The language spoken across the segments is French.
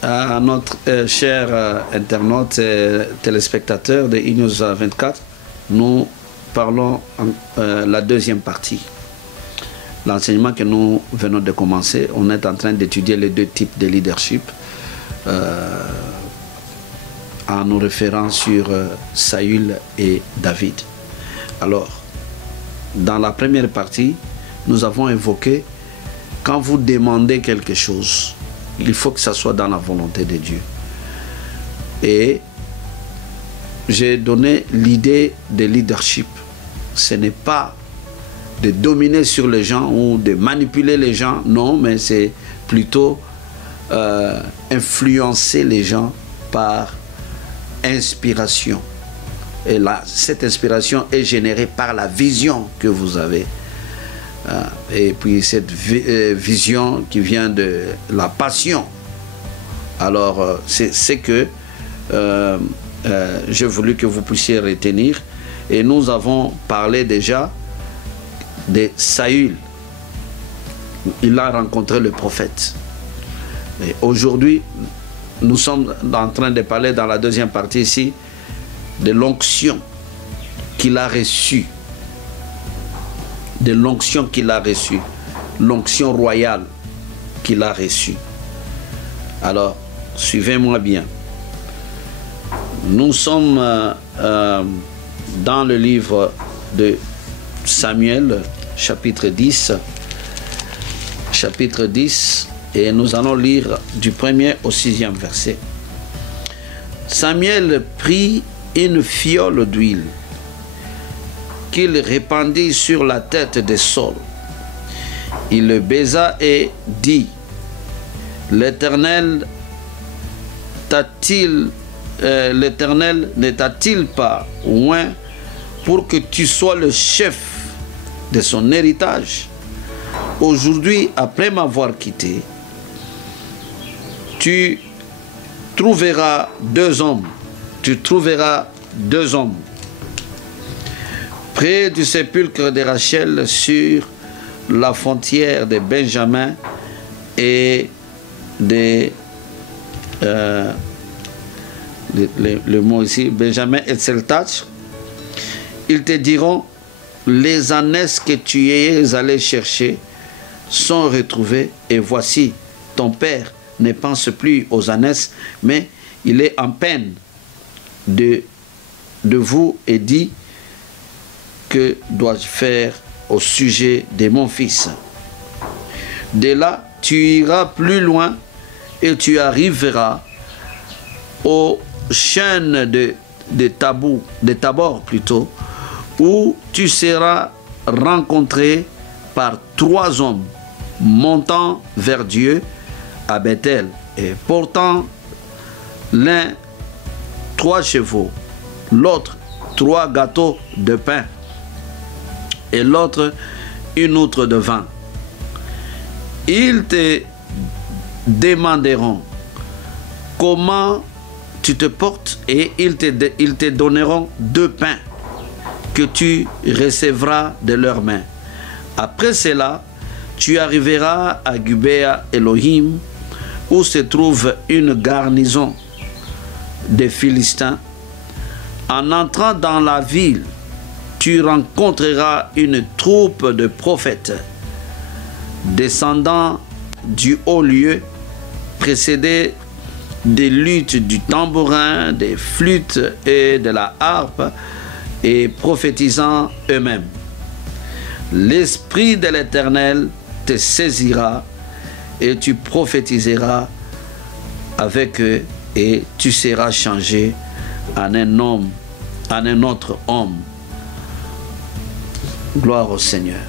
À notre cher internaute et téléspectateur de iNews 24, nous parlons la deuxième partie. L'enseignement que nous venons de commencer, on est en train d'étudier les deux types de leadership en nous référant sur Saül et David. Alors, dans la première partie, nous avons évoqué quand vous demandez quelque chose, il faut que ça soit dans la volonté de Dieu. Et j'ai donné l'idée de leadership. Ce n'est pas de dominer sur les gens ou de manipuler les gens, non, mais c'est plutôt influencer les gens par inspiration. Et là, cette inspiration est générée par la vision que vous avez. Et puis cette vision qui vient de la passion. Alors, c'est ce que j'ai voulu que vous puissiez retenir. Et nous avons parlé déjà de Saül. Il a rencontré le prophète. Et aujourd'hui, nous sommes en train de parler dans la deuxième partie ici de l'onction qu'il a reçue. De l'onction qu'il a reçue. L'onction royale qu'il a reçue. Alors, suivez-moi bien. Nous sommes dans le livre de Samuel, chapitre 10. Chapitre 10, et nous allons lire du 1er au 6e verset. Samuel prit une fiole d'huile qu'il répandit sur la tête de Saul. Il le baisa et dit: L'Éternel ne t'a-t-il pas oint pour que tu sois le chef de son héritage? Aujourd'hui, après m'avoir quitté, tu trouveras deux hommes. Tu trouveras deux hommes près du sépulcre de Rachel sur la frontière de Benjamin et de le mot ici, Benjamin et Tseltach. Ils te diront: les ânesses que tu es allé chercher sont retrouvées, et voici, ton père ne pense plus aux ânesses, mais il est en peine de vous et dit: que dois-je faire au sujet de mon fils? De là, tu iras plus loin et tu arriveras aux chaînes de Tabor plutôt, où tu seras rencontré par trois hommes montant vers Dieu à Bethel et portant l'un 3 chevaux, l'autre 3 gâteaux de pain et l'autre une outre de vin. Ils te demanderont comment tu te portes et ils te donneront 2 pains que tu recevras de leurs mains. Après cela, tu arriveras à Gubea Elohim, où se trouve une garnison des Philistins. En entrant dans la ville, tu rencontreras une troupe de prophètes descendant du haut lieu, précédés des luttes du tambourin, des flûtes et de la harpe, et prophétisant eux-mêmes. L'Esprit de l'Éternel te saisira et tu prophétiseras avec eux et tu seras changé en un homme, en un autre homme. Gloire au Seigneur.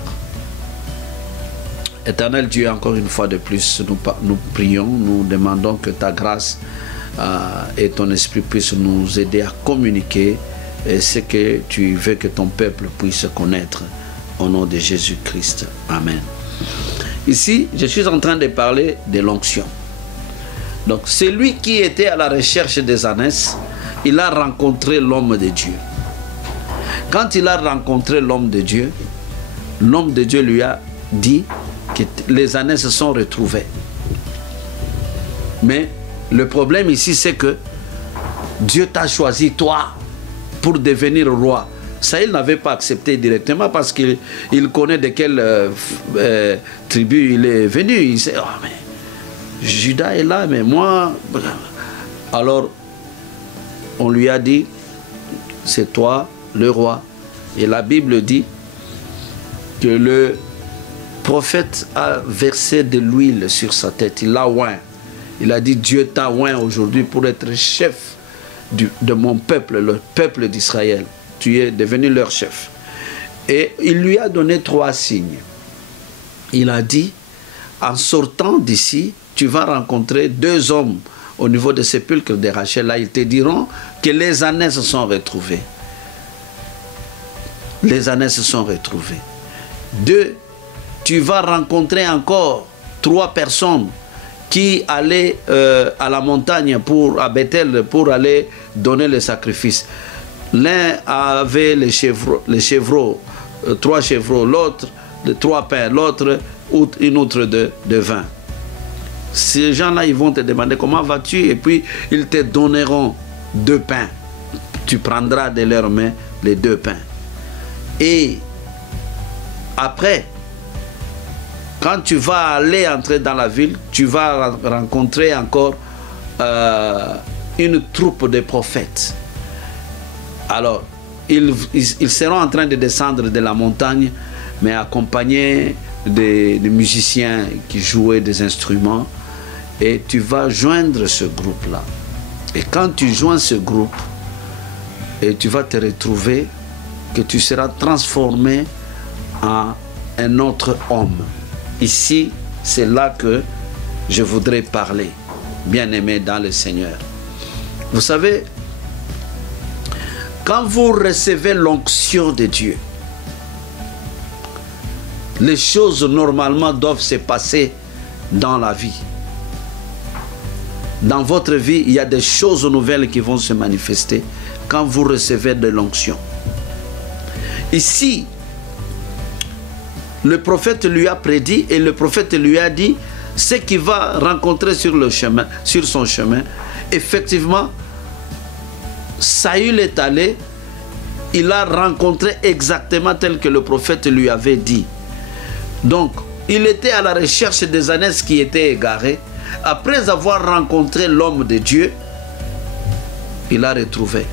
Éternel Dieu, encore une fois de plus, nous prions, nous demandons que ta grâce et ton esprit puissent nous aider à communiquer ce que tu veux que ton peuple puisse connaître. Au nom de Jésus-Christ. Amen. Ici, je suis en train de parler de l'onction. Donc, celui qui était à la recherche des ânesses, il a rencontré l'homme de Dieu. Quand il a rencontré l'homme de Dieu lui a dit que les ânesses sont retrouvées. Mais Le problème ici, c'est que Dieu t'a choisi, toi, pour devenir roi. Saül n'avait pas accepté directement parce qu'il connaît de quelle tribu il est venu. Il sait, oh, mais Judas est là, mais moi... Alors, on lui a dit, c'est toi le roi. Et la Bible dit que le prophète a versé de l'huile sur sa tête. Il l'a oint. Il a dit, Dieu t'a oint aujourd'hui pour être chef de mon peuple, le peuple d'Israël. Tu es devenu leur chef. Et il lui a donné 3 signes. Il a dit, en sortant d'ici, tu vas rencontrer 2 hommes au niveau des sépulcres de Rachel. Là, ils te diront que les années se sont retrouvées. Les années se sont retrouvées. 2, tu vas rencontrer encore 3 personnes qui allaient à la montagne, à Bethel, pour aller donner le sacrifice. L'un avait les chevreaux, 3 chevreaux, l'autre 3 pains, l'autre une outre de vin. Ces gens-là, ils vont te demander comment vas-tu, et puis ils te donneront 2 pains. Tu prendras de leurs mains les 2 pains. Et après, quand tu vas aller entrer dans la ville, tu vas rencontrer encore une troupe de prophètes. Alors, ils seront en train de descendre de la montagne, mais accompagnés de musiciens qui jouaient des instruments. Et tu vas joindre ce groupe-là. Et quand tu joins ce groupe, et tu vas te retrouver que tu seras transformé en un autre homme. Ici, c'est là que je voudrais parler, bien-aimés dans le Seigneur. Vous savez, quand vous recevez l'onction de Dieu, les choses normalement doivent se passer dans la vie. Dans votre vie, il y a des choses nouvelles qui vont se manifester quand vous recevez de l'onction. Ici, le prophète lui a prédit et le prophète lui a dit ce qu'il va rencontrer sur son chemin. Effectivement, Saül est allé, il a rencontré exactement tel que le prophète lui avait dit. Donc, il était à la recherche des ânesses qui étaient égarées. Après avoir rencontré l'homme de Dieu, il a retrouvé.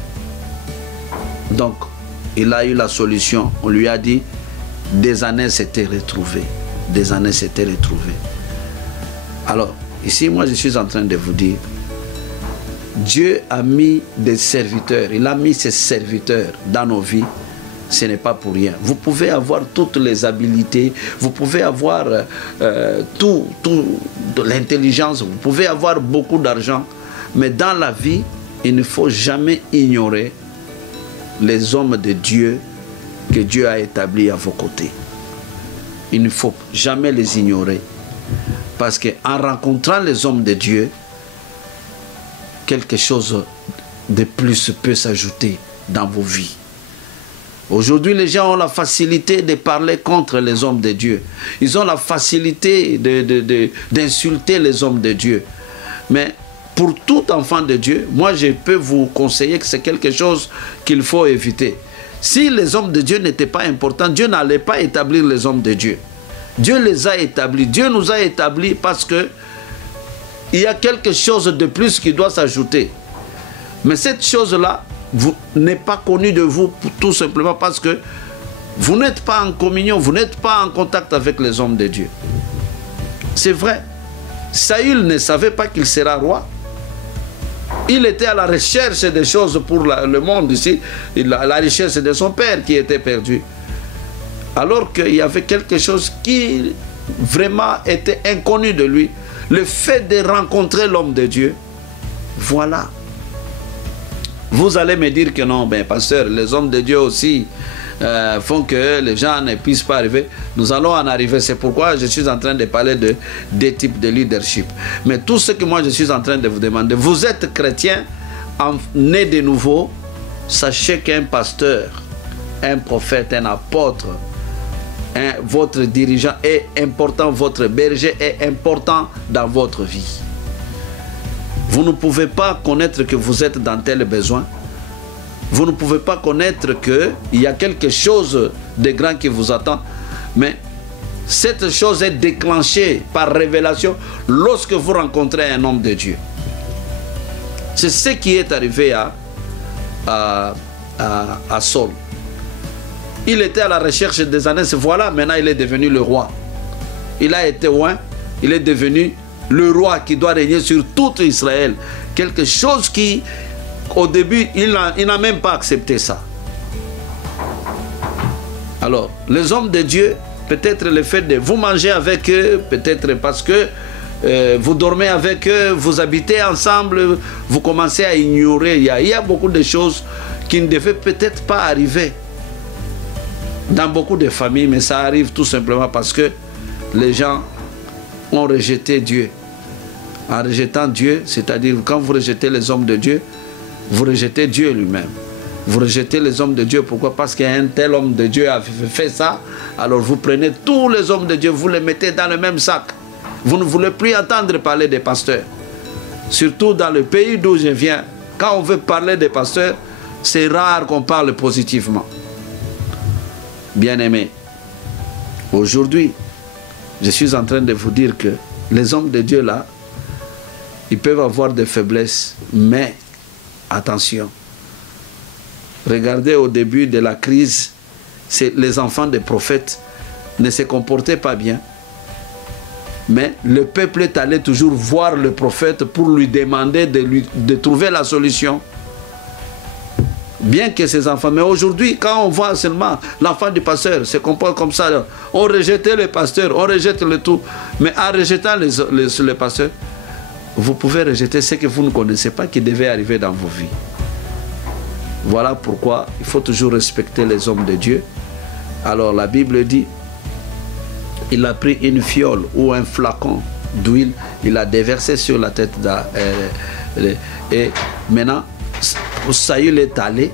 Donc, il a eu la solution. On lui a dit, des années s'étaient retrouvées. Des années s'étaient retrouvées. Alors, ici, moi, je suis en train de vous dire, Dieu a mis des serviteurs. Il a mis ses serviteurs dans nos vies. Ce n'est pas pour rien. Vous pouvez avoir toutes les habiletés, vous pouvez avoir de l'intelligence, vous pouvez avoir beaucoup d'argent, mais dans la vie, il ne faut jamais ignorer les hommes de Dieu que Dieu a établis à vos côtés. Il ne faut jamais les ignorer, parce qu'en rencontrant les hommes de Dieu, quelque chose de plus peut s'ajouter dans vos vies. Aujourd'hui, les gens ont la facilité de parler contre les hommes de Dieu. Ils ont la facilité d'insulter les hommes de Dieu. Mais pour tout enfant de Dieu, moi je peux vous conseiller que c'est quelque chose qu'il faut éviter. Si les hommes de Dieu n'étaient pas importants, Dieu n'allait pas établir les hommes de Dieu. Dieu les a établis. Dieu nous a établis parce que il y a quelque chose de plus qui doit s'ajouter. Mais cette chose-là, n'est pas connu de vous tout simplement parce que vous n'êtes pas en communion, vous n'êtes pas en contact avec les hommes de Dieu. C'est vrai. Saül ne savait pas qu'il sera roi. Il était à la recherche des choses pour le monde ici, à la recherche de son père qui était perdu. Alors qu'il y avait quelque chose qui vraiment était inconnu de lui. Le fait de rencontrer l'homme de Dieu, voilà. Vous allez me dire que non, ben pasteur, les hommes de Dieu aussi font que les gens ne puissent pas arriver. Nous allons en arriver. C'est pourquoi je suis en train de parler de deux types de leadership. Mais tout ce que moi je suis en train de vous demander, vous êtes chrétien, né de nouveau, sachez qu'un pasteur, un prophète, un apôtre, votre dirigeant est important, votre berger est important dans votre vie. Vous ne pouvez pas connaître que vous êtes dans tel besoin. Vous ne pouvez pas connaître qu'il y a quelque chose de grand qui vous attend. Mais cette chose est déclenchée par révélation lorsque vous rencontrez un homme de Dieu. C'est ce qui est arrivé à Saul. Il était à la recherche des ânes. Voilà, maintenant il est devenu le roi. Il a été loin. Il est devenu le roi qui doit régner sur tout Israël. Quelque chose qui, au début, il n'a même pas accepté ça. Alors, les hommes de Dieu, peut-être le fait de vous manger avec eux, peut-être parce que vous dormez avec eux, vous habitez ensemble, vous commencez à ignorer. Il y a beaucoup de choses qui ne devaient peut-être pas arriver dans beaucoup de familles, mais ça arrive tout simplement parce que les gens ont rejeté Dieu. En rejetant Dieu, c'est-à-dire quand vous rejetez les hommes de Dieu, vous rejetez Dieu lui-même. Vous rejetez les hommes de Dieu. Pourquoi? Parce qu'un tel homme de Dieu a fait ça. Alors vous prenez tous les hommes de Dieu, vous les mettez dans le même sac. Vous ne voulez plus entendre parler des pasteurs. Surtout dans le pays d'où je viens. Quand on veut parler des pasteurs, c'est rare qu'on parle positivement. Bien-aimés, aujourd'hui, je suis en train de vous dire que les hommes de Dieu là, ils peuvent avoir des faiblesses, mais attention. Regardez au début de la crise, les enfants des prophètes ne se comportaient pas bien. Mais le peuple est allé toujours voir le prophète pour lui demander de trouver la solution. Bien que ces enfants, mais aujourd'hui, quand on voit seulement l'enfant du pasteur se comporte comme ça, on rejetait les pasteurs, on rejette le tout. Mais en rejetant les pasteurs, vous pouvez rejeter ce que vous ne connaissez pas qui devait arriver dans vos vies. Voilà pourquoi il faut toujours respecter les hommes de Dieu. Alors la Bible dit, il a pris une fiole ou un flacon d'huile, il a déversé sur la tête et maintenant Saül est allé,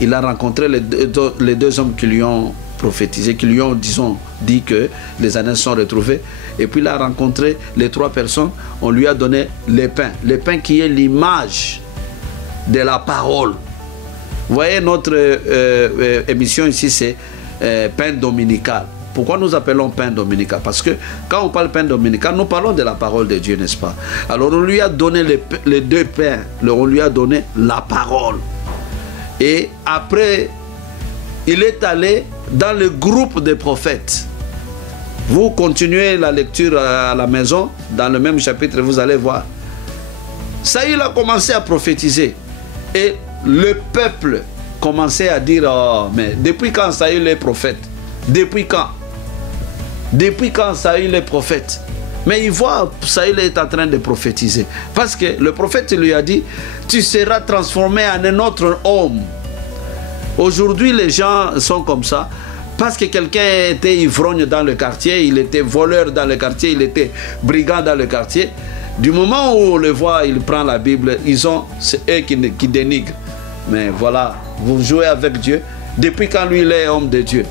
il a rencontré les deux hommes qui lui ont prophétisé, qui lui ont, disons, dit que les ânes sont retrouvés. Et puis il a rencontré les trois personnes, on lui a donné le pain qui est l'image de la parole. Vous voyez, notre émission ici, c'est pain dominical. Pourquoi nous appelons pain dominical? Parce que quand on parle pain dominical, nous parlons de la parole de Dieu, n'est-ce pas? Alors on lui a donné les deux pains, on lui a donné la parole. Et après, il est allé dans le groupe des prophètes. Vous continuez la lecture à la maison, dans le même chapitre, vous allez voir. Saül a commencé à prophétiser. Et le peuple commençait à dire, oh, mais depuis quand Saül est prophète? Depuis quand? Depuis quand Saül est prophète? Mais il voit Saül est en train de prophétiser. Parce que le prophète lui a dit, tu seras transformé en un autre homme. Aujourd'hui, les gens sont comme ça. Parce que quelqu'un était ivrogne dans le quartier, il était voleur dans le quartier, il était brigand dans le quartier. Du moment où on le voit, il prend la Bible, c'est eux qui dénigrent. Mais voilà, vous jouez avec Dieu. Depuis quand lui, il est homme de Dieu.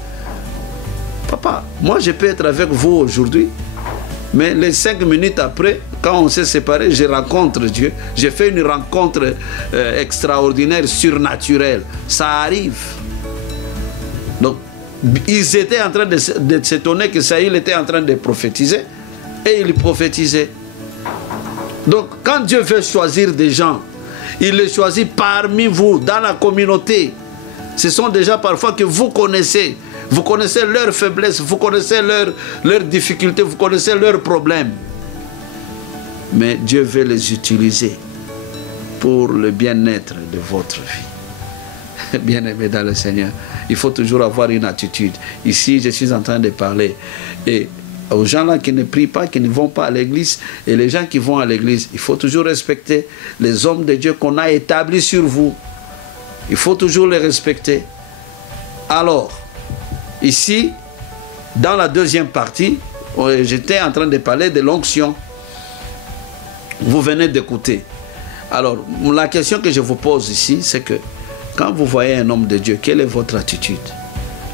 Papa, moi je peux être avec vous aujourd'hui, mais les 5 minutes après, quand on s'est séparés, je rencontre Dieu. J'ai fait une rencontre extraordinaire, surnaturelle. Ça arrive. Donc, ils étaient en train de s'étonner que Saül était en train de prophétiser, et il prophétisait. Donc, quand Dieu veut choisir des gens, il les choisit parmi vous, dans la communauté. Ce sont des gens parfois que vous connaissez. Vous connaissez leurs faiblesses, vous connaissez leurs difficultés, vous connaissez leurs problèmes. Mais Dieu veut les utiliser pour le bien-être de votre vie. Bien-aimé dans le Seigneur, il faut toujours avoir une attitude. Ici, je suis en train de parler. Et aux gens là qui ne prient pas, qui ne vont pas à l'église, et les gens qui vont à l'église, il faut toujours respecter les hommes de Dieu qu'on a établis sur vous. Il faut toujours les respecter. Alors, ici, dans la deuxième partie, j'étais en train de parler de l'onction. Vous venez d'écouter. Alors, la question que je vous pose ici, c'est que quand vous voyez un homme de Dieu, quelle est votre attitude?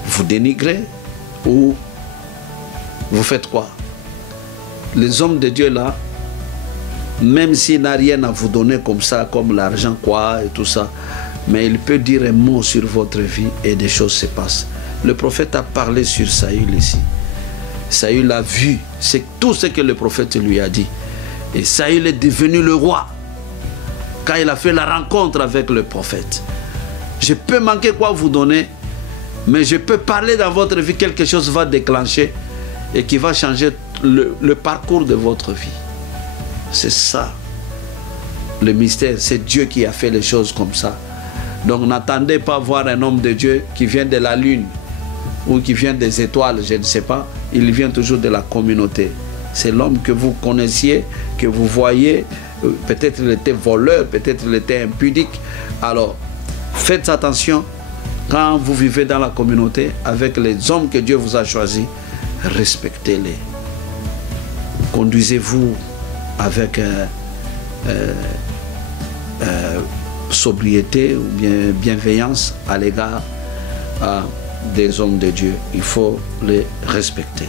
Vous dénigrez ou vous faites quoi? Les hommes de Dieu là, même s'il n'a rien à vous donner comme ça, comme l'argent, quoi, et tout ça, mais il peut dire un mot sur votre vie et des choses se passent. Le prophète a parlé sur Saül ici. Saül a vu tout ce que le prophète lui a dit. Et Saül est devenu le roi quand il a fait la rencontre avec le prophète. Je peux manquer quoi vous donner, mais je peux parler dans votre vie, quelque chose va déclencher et qui va changer le parcours de votre vie. C'est ça, le mystère. C'est Dieu qui a fait les choses comme ça. Donc n'attendez pas voir un homme de Dieu qui vient de la lune ou qui vient des étoiles, je ne sais pas. Il vient toujours de la communauté. C'est l'homme que vous connaissiez, que vous voyez. Peut-être il était voleur, peut-être il était impudique. Alors, faites attention quand vous vivez dans la communauté avec les hommes que Dieu vous a choisis. Respectez-les. Conduisez-vous avec sobriété ou bien bienveillance à l'égard des hommes de Dieu. Il faut les respecter.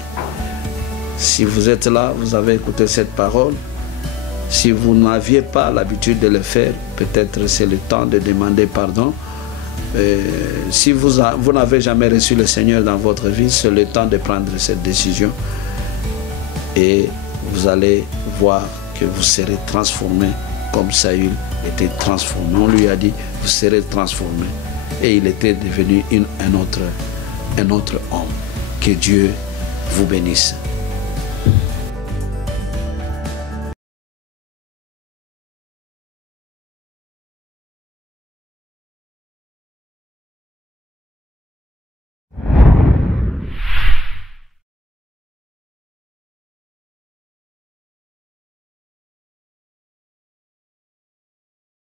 Si vous êtes là, vous avez écouté cette parole. Si vous n'aviez pas l'habitude de le faire, peut-être c'est le temps de demander pardon. Si vous n'avez jamais reçu le Seigneur dans votre vie, c'est le temps de prendre cette décision. Et vous allez voir que vous serez transformé comme Saül était transformé. On lui a dit, vous serez transformé. Et il était devenu un autre homme. Que Dieu vous bénisse.